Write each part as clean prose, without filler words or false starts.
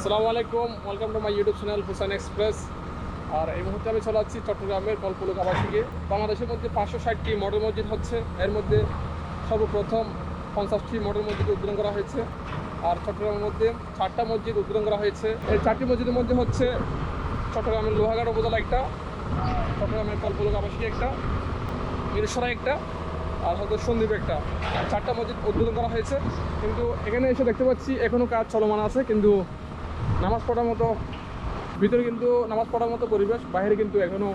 আসসালামু আলাইকুম, welcome to my YouTube channel Husain express. আর এই মুহূর্তে আমি চলে যাচ্ছি চট্টগ্রামের কল্পলক আবাসিকে। বাংলাদেশের মধ্যে 560টি মডেল মসজিদ হচ্ছে, এর মধ্যে সর্বপ্রথম 50টি মডেল মসজিদ উদ্বোধন করা হয়েছে। আর চট্টগ্রামের মধ্যে 4টা মসজিদ উদ্বোধন করা হয়েছে। এই 4টি মসজিদের মধ্যে হচ্ছে চট্টগ্রামের লোহাগাড় উপজেলা একটা, চট্টগ্রামের কল্পলক আবাসিক একটা, মিরসরাই একটা, আর হয়তো সন্দ্বীপ একটা। 4টা মসজিদ উদ্বোধন করা হয়েছে। কিন্তু এখানে এসে দেখতে পাচ্ছি এখনও কাজ চলমান আছে, কিন্তু নামাজ পড়ার মতো ভিতরে কিন্তু নামাজ পড়ার মতো পরিবেশ, বাইরে কিন্তু এখনও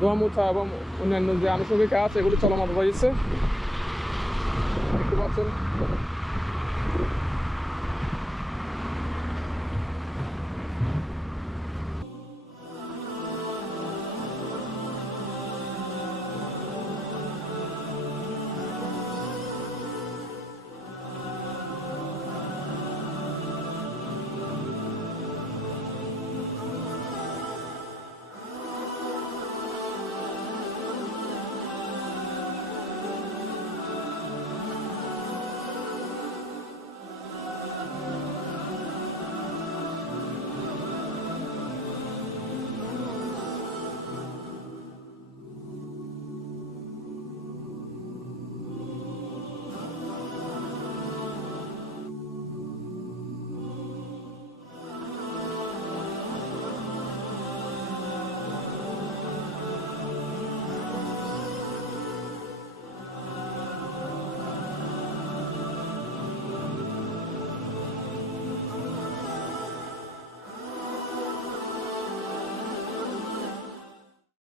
দোয়া মোছা এবং অন্যান্য যে আনুষঙ্গিক কাজ এগুলো চলমান রয়েছে, দেখতে পাচ্ছেন।